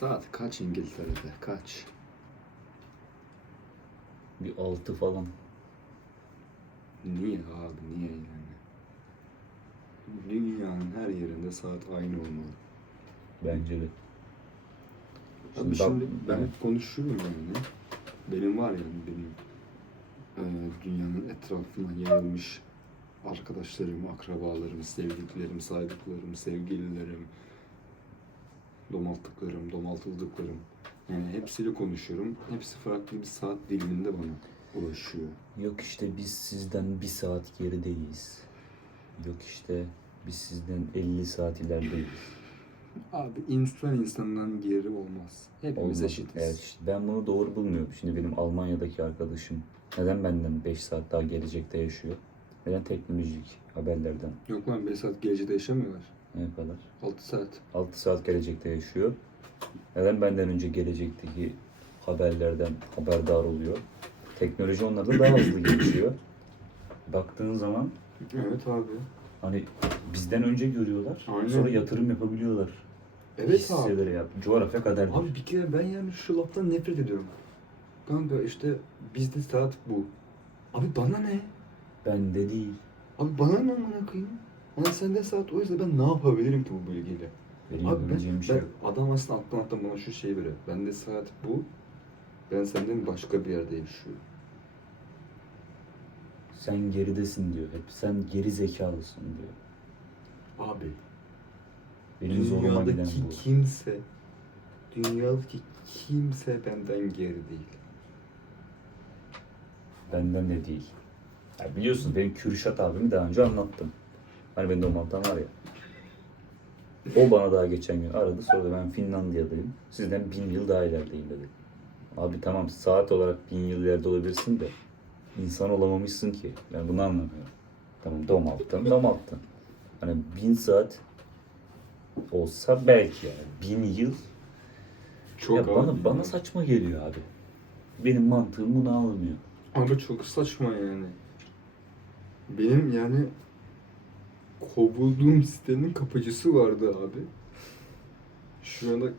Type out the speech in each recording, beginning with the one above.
Saat kaç İngiltere'de? Kaç? Bir altı falan. Niye abi niye yani? Dünyanın her yerinde saat aynı olmalı. Bence de. Abi bak- şimdi ben Evet. konuşuyorum yani. Benim var yani benim e, dünyanın etrafına yayılmış arkadaşlarım, akrabalarım, sevdiklerim, saydıklarım, sevgililerim, domalttıklarım, domaltıldıklarım. Yani hepsiyle konuşuyorum. Hepsi farklı bir saat diliminde bana ulaşıyor. Yok işte biz sizden bir saat gerideyiz. Yok işte biz sizden 50 saat ilerideyiz. Abi insan insandan geri olmaz. Hepimiz Olmaz. eşitiz. Evet, işte ben bunu doğru bulmuyorum. Şimdi benim Almanya'daki arkadaşım neden benden 5 saat daha gelecekte yaşıyor? Neden teknolojik haberlerden Yok lan 5 saat gelecekte yaşamıyorlar. Ne kadar? 6 saat. 6 saat gelecekte yaşıyor. Neden benden önce gelecekteki haberlerden haberdar oluyor? Teknoloji onlarda daha hızlı gelişiyor. Baktığın zaman Evet abi. hani bizden önce görüyorlar. Aynen. Sonra yatırım yapabiliyorlar. Evet abi. Hisseleri yap. Coğrafya kader. Abi bir kere ben yani şu laftan nefret ediyorum. Kanka işte bizde saat bu. Abi bana ne? Ben de değil. Abi bana ne amına koyayım? Hani sende saat oysa ben ne yapabilirim ki bu bilgiyle? Benim Abi ben, şey ben adam aslında alttan alttan bana şu şeyi veriyor. Bende saat bu. Ben senden başka bir yerde yaşıyorum. Sen geridesin diyor hep. Sen geri zekalısın diyor. Abi Benim zoruma giden bu. kimse dünyadaki kimse benden geri değil. Benden de değil. Ya biliyorsun benim Kürşat abimi daha önce anlattım. Hani benim domaltan var ya. O bana daha geçen gün aradı. Sonra da ben Finlandiya'dayım. Sizden bin yıl daha ilerideyim dedi. Abi tamam saat olarak bin yıl ileride olabilirsin de insan olamamışsın ki. Ben bunu anlamıyorum. Tamam domalttın, domalttın. Hani bin saat olsa belki yani. Bin yıl Çok ya abi. bana, bana saçma geliyor abi. Benim mantığım bunu almıyor. Abi çok saçma yani. Benim yani kovulduğum sitenin kapıcısı vardı abi. Şu anda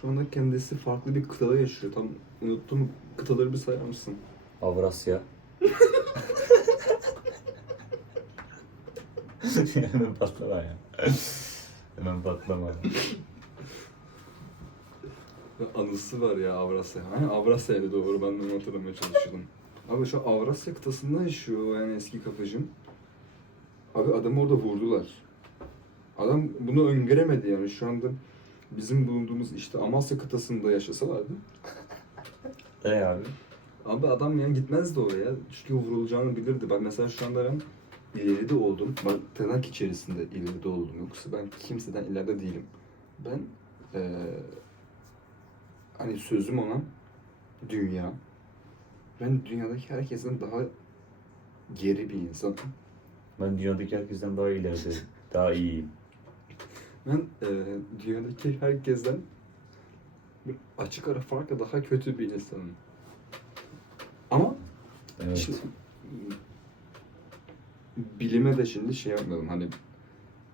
şu anda kendisi farklı bir kıtada yaşıyor. Tam unuttum kıtaları bir sayar mısın? Avrasya. Hemen patlama ya. Hemen patlama. Anısı var ya Avrasya. Hani Avrasya'ydı doğru ben de onu hatırlamaya çalışıyordum. Abi şu Avrasya kıtasında yaşıyor yani eski kapıcım. Abi adamı orada vurdular. Adam bunu öngöremedi yani şu anda bizim bulunduğumuz işte Amasya kıtasında yaşasalardı. E abi. Abi adam yani gitmezdi oraya çünkü vurulacağını bilirdi. Ben mesela şu anda ben ileride oldum. Bak tırnak içerisinde ileride oldum. Yoksa ben kimseden ileride değilim. Ben eee hani sözüm olan dünya. Ben dünyadaki herkesten daha geri bir insanım. Ben dünyadaki herkesten daha ileride, daha iyiyim. Ben eee dünyadaki herkesten bir açık ara farkla daha kötü bir insanım. Ama Evet. Şimdi, bilime de şimdi şey yapmayalım hani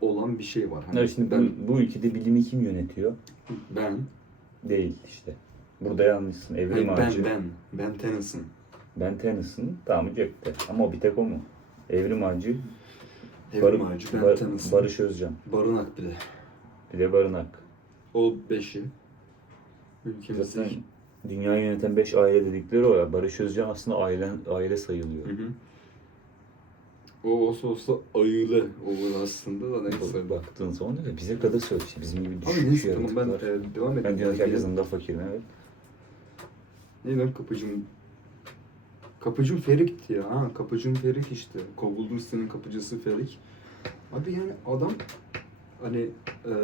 olan bir şey var. Hani Evet, şimdi ben, bu, bu ülkede bilimi kim yönetiyor? ben, Değil işte. Burada yanlışsın. Evrim hayır, Ağacı. ben, ben, ben Tennyson. Ben Tennyson. Tamam cepte. Ama o bir tek o mu? Evrim Ağacı. Evrim Barı- Ağacı, ben Bar- Tennyson. Barış Özcan. Barınak bir de. Bir de Barınak. O beşi. Ülkemizdeki. Zaten dünyayı yöneten 5 aile dedikleri o ya. Barış Özcan aslında aile, aile sayılıyor. Hı hı. O olsa olsa ayılı olur aslında da neyse. Baktığın zaman öyle. Bize kadar söyle işte. Bizim gibi düşük Abi neyse tamam ben yaratıklar. e, devam Ben edeyim. dünyadaki herkesin daha fakirim evet. Neydi lan kapıcım? Kapıcım Ferik'ti ya. Ha, kapıcım Ferik işte. Kovulduğum sitenin kapıcısı Ferik. Abi yani adam hani e,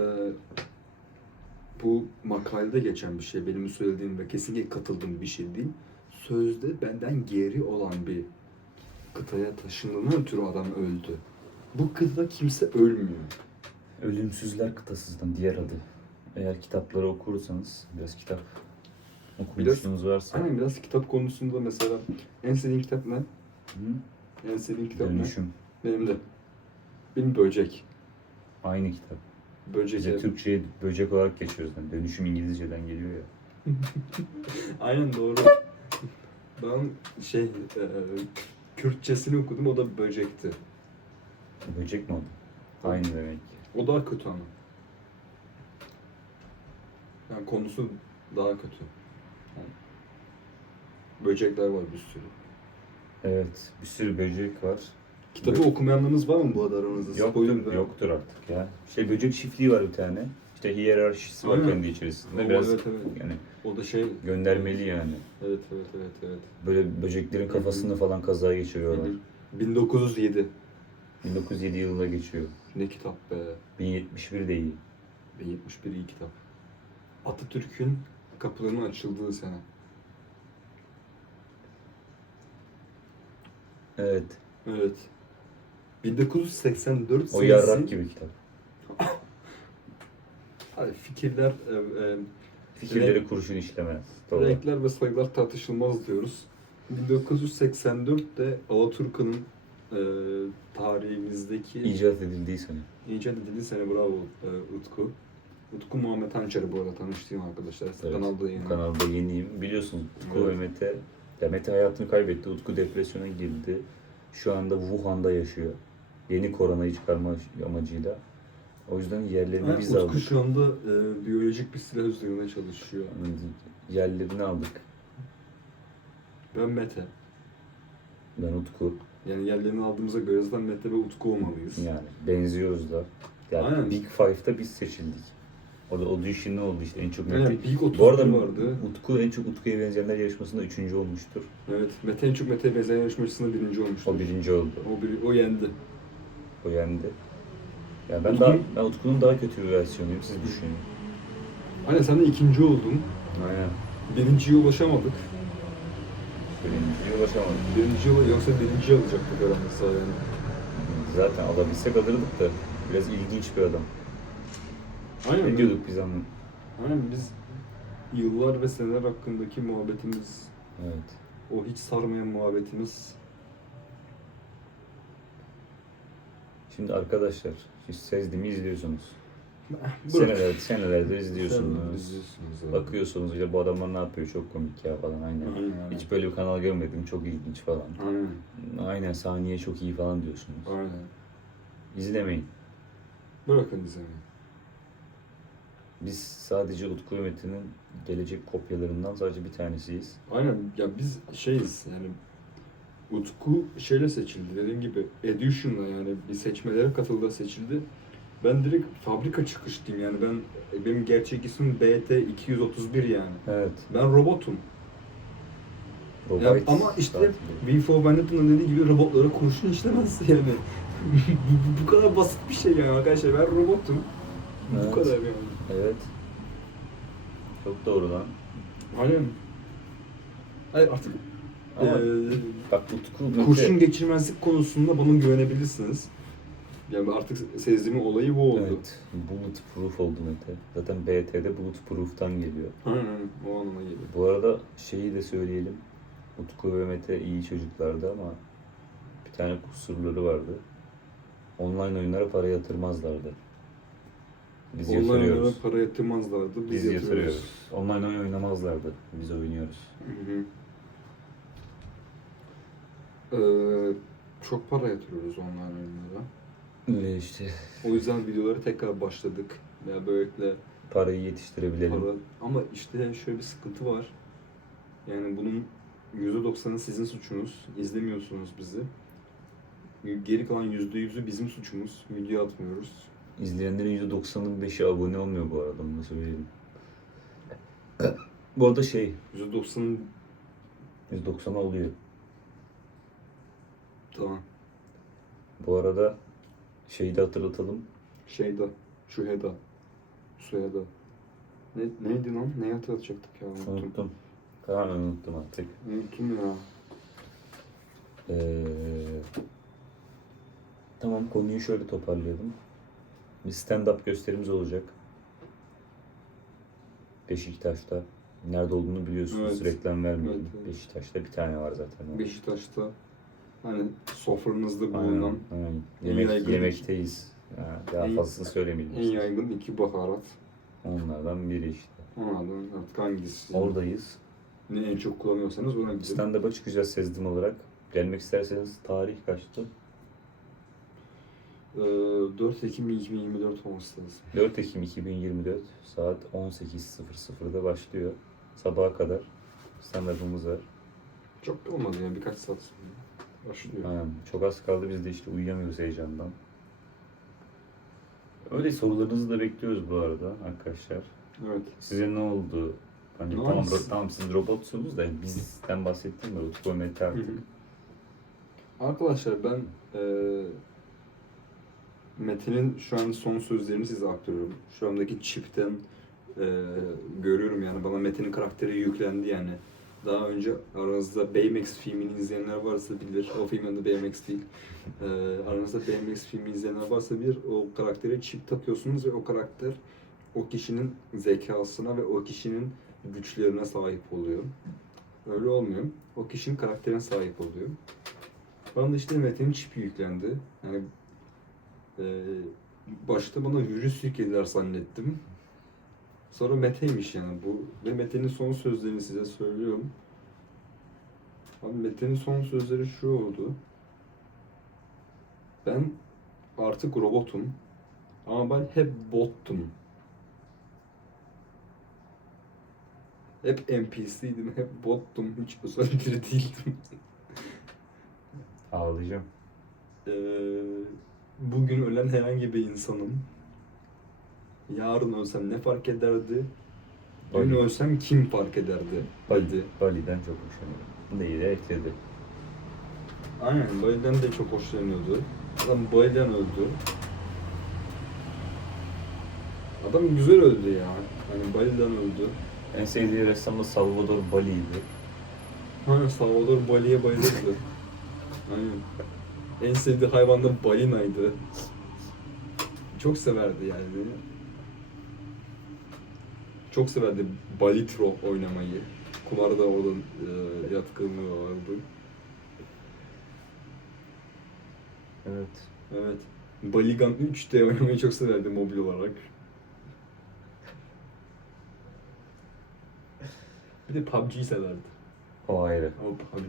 bu makalede geçen bir şey. Benim söylediğim ve kesinlikle katıldığım bir şey değil. Sözde benden geri olan bir kıtaya taşındığından ötürü adam öldü. Bu kıtada kimse ölmüyor. Ölümsüzler kıtasızdan diğer adı. Eğer kitapları okursanız biraz kitap okumuşluğunuz varsa. Aynen biraz kitap konusunda mesela en sevdiğin kitap ne? Hı? En sevdiğin kitap ne? Dönüşüm. Benim de. Benim böcek. Aynı kitap. Böcek. Bize. Türkçe'ye böcek olarak geçiyoruz. Yani dönüşüm İngilizceden geliyor ya. Aynen doğru. Ben şey e, Kürtçesini okudum o da böcekti. Böcek mi oldu? Aynı demek. O daha kötü ama. Yani konusu daha kötü. Böcekler var bir sürü. Evet. Bir sürü böcek var. Kitabı Evet. okumayanlarınız var mı bu arada aranızda? Spoiler Yoktur, ver. yoktur artık ya. Şey böcek çiftliği var bir tane. İşte hiyerarşisi var Aynen. kendi içerisinde. Oo, Biraz evet, evet. yani O da şey... göndermeli yani. Evet evet evet evet. Böyle böceklerin kafasını falan kazaya geçiriyorlar. 1907. 1907 yılında geçiyor. Ne kitap be. 1071 de iyi. 1071 iyi kitap. Atatürk'ün kapılarının açıldığı sene. Evet. Evet. 1984 O yarrak gibi kitap. Ay, fikirler, e, e, Fikirleri kurşun işlemez. Doğru. renkler ve sayılar tartışılmaz diyoruz. 1984'te Alaturka'nın e, tarihimizdeki İcat edildiği sene. icat edildiği sene bravo e, Utku. Utku Muhammed Hançer'i bu arada tanıştığım arkadaşlar. Evet, Kanalda yeni. Kanalda yeniyim. Biliyorsunuz Utku Evet. ve Mete. Ya Mete hayatını kaybetti. Utku depresyona girdi. Şu anda Wuhan'da yaşıyor. Yeni koronayı çıkarma amacıyla. O yüzden yerlerini Ha, biz Utku aldık. şu anda e, biyolojik bir silah üzerine çalışıyor. Yerlerini aldık. Ben Mete. Ben Utku. Yani yerlerini aldığımıza göre zaten Mete ve Utku olmalıyız. Yani benziyoruz da. Yani Aynen. Big Five'da biz seçildik. Orada audition ne oldu işte en çok Mete. Big Utku Bu arada vardı. Utku en çok Utku'ya benzeyenler yarışmasında üçüncü olmuştur. Evet. Mete en çok Mete'ye benzeyen yarışmacısında birinci olmuştu. O birinci oldu. O, bir, o yendi. O yendi. Yani ben Utku- daha ben Utku'nun daha kötü bir versiyonuyum. Siz düşünün. Hani sen de ikinci oldun. Aynen. Birinciye ulaşamadık. Birinciye ulaşamadım. Birinci yoksa birinci alacaktık aramızda yani. Zaten alabilsek alırdık da biraz ilginç bir adam. Aynen. Ne diyorduk biz onun? Aynen biz yıllar ve seneler hakkındaki muhabbetimiz, Evet. o hiç sarmayan muhabbetimiz. Şimdi arkadaşlar, siz Sezdi'mi izliyorsunuz. Senelerdir izliyorsunuz. Sen izliyorsunuz abi. Bakıyorsunuz işte bu adamlar ne yapıyor çok komik ya falan aynen. Aynen, aynen. Hiç böyle bir kanal görmedim çok ilginç falan. Aynen. Aynen saniye çok iyi falan diyorsunuz. Aynen. İzlemeyin. Bırakın izlemeyi. Biz sadece Utku Ümmet'in gelecek kopyalarından sadece bir tanesiyiz. Aynen ya biz şeyiz yani Utku şeyle seçildi dediğim gibi Edution'la yani bir seçmelere katıldı seçildi. Ben direkt fabrika çıkışlıyım yani ben benim gerçek ismim BT 231 yani. Evet. Ben robotum. Ya Robite ama işte tatili. V for Vendetta'nın dediği gibi robotlara kurşun işlemez yani. bu, bu- bu kadar basit bir şey yani arkadaşlar ben robotum. Bu Evet. kadar yani. Evet. Çok doğru lan. Aynen. Hayır artık Ama eee, bak Utku kurşun geçirmezlik konusunda bana güvenebilirsiniz. Yani artık sezdiğim olayı bu oldu. Evet. Bulletproof oldu Mete. Zaten BT'de Bulletproof'tan geliyor. Aynen aynen. o anlama geliyor. Bu arada şeyi de söyleyelim. Utku ve Mete iyi çocuklardı ama bir tane kusurları vardı. Online oyunlara para yatırmazlardı. Biz Online yatırıyoruz. para yatırmazlardı. Biz, Biz yatırıyoruz. yatırıyoruz. Online oyun oynamazlardı. Biz oynuyoruz. Hı hı. Ee, çok para yatırıyoruz online oyunlara. Ve işte O yüzden videoları tekrar başladık. Ya böylelikle parayı yetiştirebilelim. para... Ama işte şöyle bir sıkıntı var. Yani bunun %90'ı sizin suçunuz. İzlemiyorsunuz bizi. Geri kalan %100'ü bizim suçumuz. Video atmıyoruz. İzleyenlerin %90'ın 5'i abone olmuyor bu arada. Bunu söyleyelim. bu arada şey, %90'ın %90 oluyor. tamam. Bu arada şeyi de hatırlatalım. Şeyda, şu Heda, Suheda. Ne, neydi lan? Neyi hatırlatacaktık ya? Unuttum. Unuttum. Tamamen unuttum artık. Unuttum ya. Ee, tamam konuyu şöyle toparlayalım. Bir stand-up gösterimiz olacak. Beşiktaş'ta. Nerede olduğunu biliyorsunuz. Evet. Reklam vermeyelim. Evet, evet. Beşiktaş'ta bir tane var zaten. Beşiktaş'ta hani sofranızda Aynen, bulunan aynen. En Yemek, yaygın- yemekteyiz. Yani Daha En- fazlasını En söylemeyelim. yaygın iki baharat. Onlardan biri işte. Onlardan artık hangisi? Oradayız. Ne en çok kullanıyorsanız ona gidin. Stand-up'a çıkacağız sezdim olarak. Gelmek isterseniz tarih kaçtı? Ee, 4 Ekim 2024 olması lazım. 4 Ekim 2024 saat 18.00'da başlıyor. Sabaha kadar stand-up'ımız var. Çok da olmadı yani birkaç saat sonra başlıyor. Aynen. Çok az kaldı biz de işte uyuyamıyoruz heyecandan. Öyle sorularınızı da bekliyoruz bu arada arkadaşlar. Evet. Size ne oldu? Hani Nice. tamam, tamam siz robotsunuz da yani bizden bahsettiğim de Utku Mete artık. Arkadaşlar ben eee Metin'in şu an son sözlerini size aktarıyorum. Şu andaki çipten eee, görüyorum yani bana Metin'in karakteri yüklendi yani. Daha önce aranızda Baymax filmini izleyenler varsa bilir. O film adı Baymax değil. Eee aranızda Baymax filmi izleyenler varsa bilir. O karaktere çip takıyorsunuz ve o karakter o kişinin zekasına ve o kişinin güçlerine sahip oluyor. Öyle olmuyor. O kişinin karakterine sahip oluyor. Bana da işte Mete'nin çipi yüklendi. Yani eee, başta bana virüs yüklediler zannettim. Sonra Mete'ymiş yani bu. Ve Mete'nin son sözlerini size söylüyorum. Abi Mete'nin son sözleri şu oldu. Ben artık robotum. Ama ben hep bottum. Hep NPC'ydim, hep bottum. Hiç özel biri değildim. Ağlayacağım. Ee, bugün ölen herhangi bir insanım. Yarın ölsem ne fark ederdi? Dün Bali. ölsem kim fark ederdi? Bali. Bali'den çok hoşlanıyorum. Neyi de ekledi. Aynen Bali'den de çok hoşlanıyordu. Adam Bali'den öldü. Adam güzel öldü ya. Hani Bali'den öldü. En sevdiği ressam da Salvador Bali'ydi. Aynen Salvador Bali'ye bayılırdı. Aynen. En sevdiği hayvan da balinaydı. Çok severdi yani. Çok severdi balitro oynamayı. Kumarda olan e, yatkınlığı vardı. Evet. Evet. Baligan 3D oynamayı çok severdi mobil olarak. Bir de PUBG'yi severdi. O ayrı. Ama PUBG